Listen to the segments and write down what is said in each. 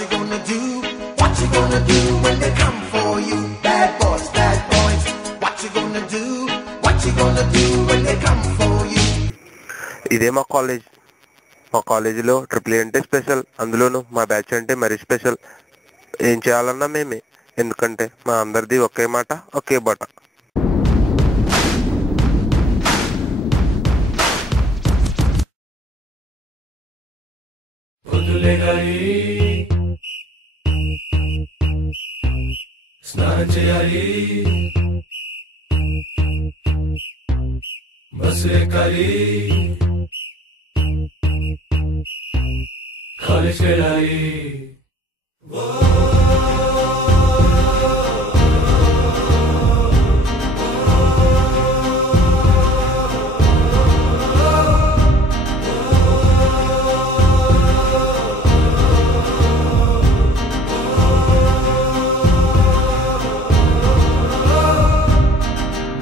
you gonna do? What you gonna do when they come for you? Bad boys, what you gonna do? What you gonna do when they come for you? ఇదే మా కాలేజీలో triple అంటే special, అందులోనూ మా batch అంటే మరీ special. ఏం చేయాలన్నా మేమే, ఎందుకంటే మా అందరిది ఒకే మాట ఒకే బాట. స్నానం చేయాలి, బస్సు ఎక్కాలి, కాలేజ్ వెళ్ళాలి.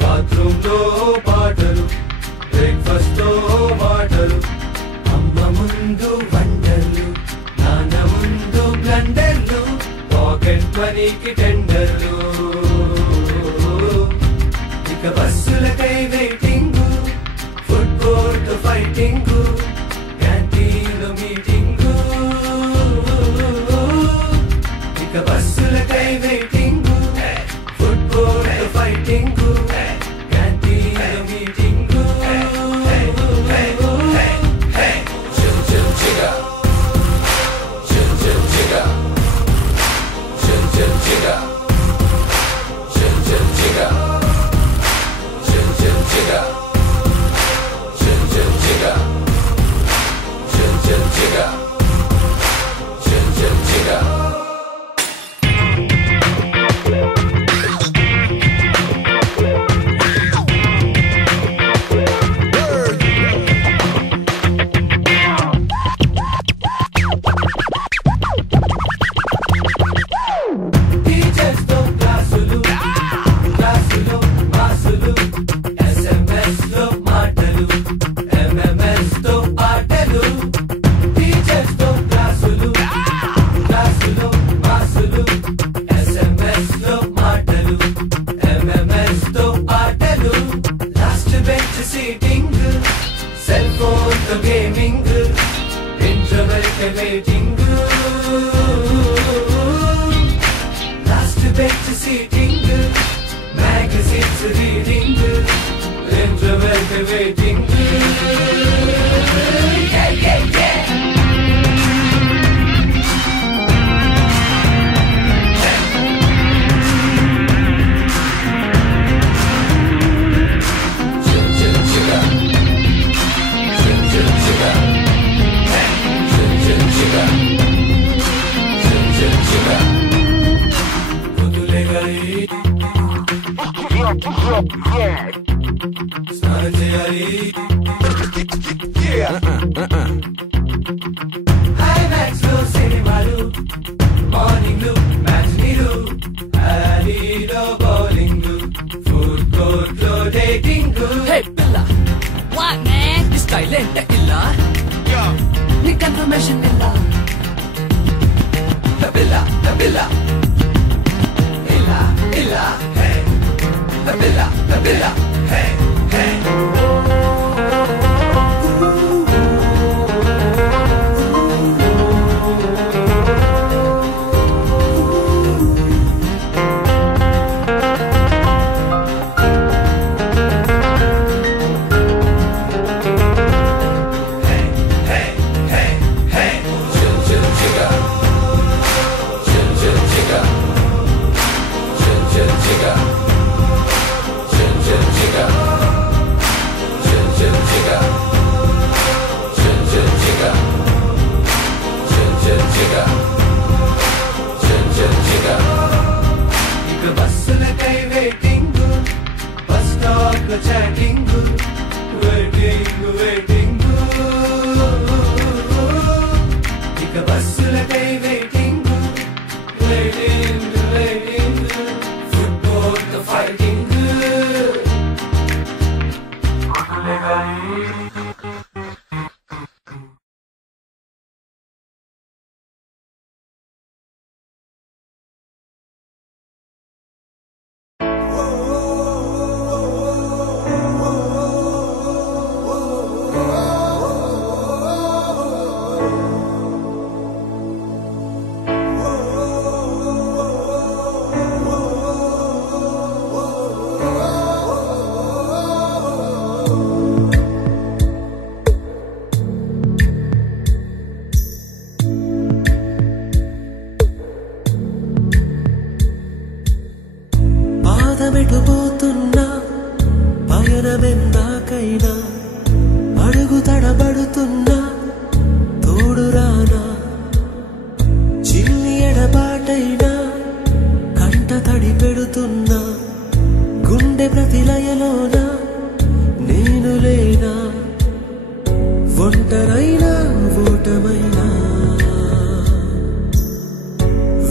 బాత్రూంలో పాటలు, బ్రేక్ఫాస్ట్ తో మాటలు, అమ్మ ముందు వండర్లు, నాన్న ముందు బ్లండర్లు, పాకెట్ మనీకి టెండర్లు. ఇక బస్సులకై వెయిటింగ్, ఫుడ్ కోర్ట్ ఫైటింగ్, క్యాంటీన్లో మీటింగ్. ఇక బస్సులకై వెయిటింగ్, ఫుడ్ కోర్ట్ ఫైటింగ్, క్యాంటీన్లో మీటింగ్. స్నానం చేయాలి, ఐమాక్స్ లో సినిమాలు, మార్నింగ్ మ్యాచ్నీలు, అలీలో బౌలింగ్, ఫుడ్ కోర్ట్ లో dating. Hey Billa, what man? This style ain't illa. Ni confirmation illa. Billa, Billa, illa, illa, hey. Billa, Billa, hey, hey. Jigga.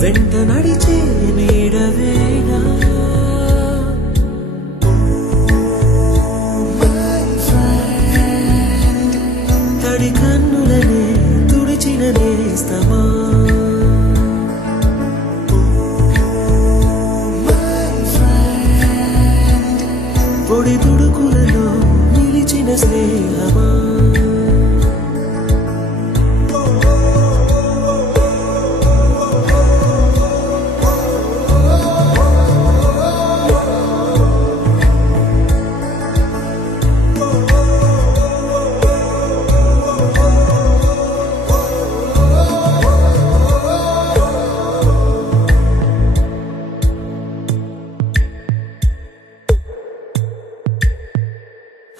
వెంట నడిచే నీడవేనా తడి కన్నులనే తుడిచిన నేస్తమా పొడి తుడుకులలో నిలిచిన స్నేహమా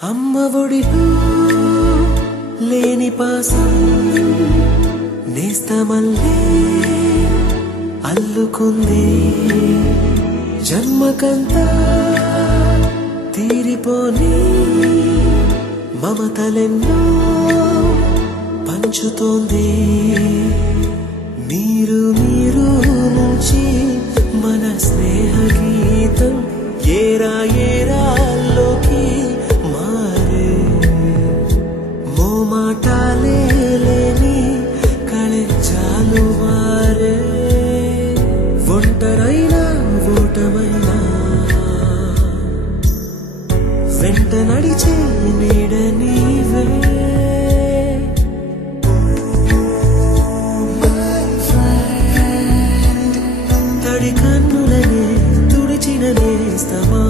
అమ్మ ఒడిలో లేని పాసం నేస్తమల్లే అల్లుకుంది జన్మకంతా తీరిపోని మమతలెన్నో పంచుతోంది మీరు మీరు నుంచి మన స్నేహ గీతం ఏరా ఏరాల్లోకి మాటాలే లేని కళెచ్చాలు వారే ఒంటరైనా ఓటమైనా వెంట నడిచే నీడ నీవే తడి కన్నులనే తుడిచిన నేస్తమా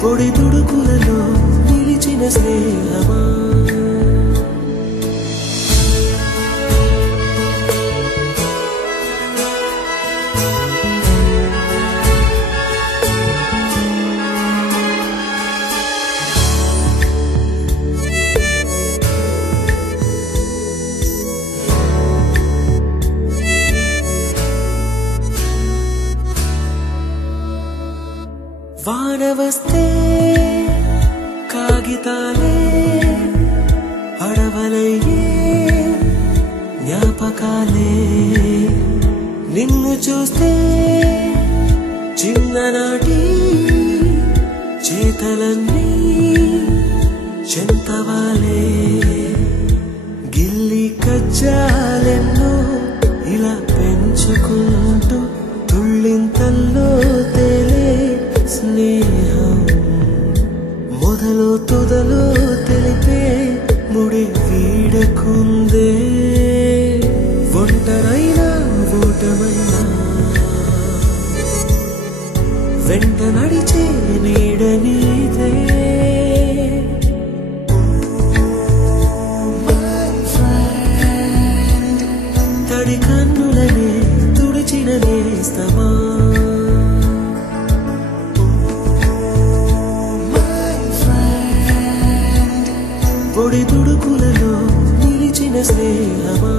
పొడి తుడుకులలో నిలిచిన స్నేహమా వాన వస్తే కాగితాలే అడవలయ్యే జ్ఞాపకాలే నిన్ను చూస్తే చిన్ననాటి చేతలన్నీ చెంతవాలే గిల్లి కజ్జాలెన్నో ఇలా పెంచుకుంటూ తుళ్ళింతల్లో తేలే స్నేహం మొదలు తుదలు తెలిపే ముడి వీడకుందే ఒంటరైనా ఓటమైనా వెంట నడిచే నీడ నీదే తడి కన్నులనే తుడిచిన నేస్తమా పొడి తుడుకులలో నిలిచిన స్నేహమా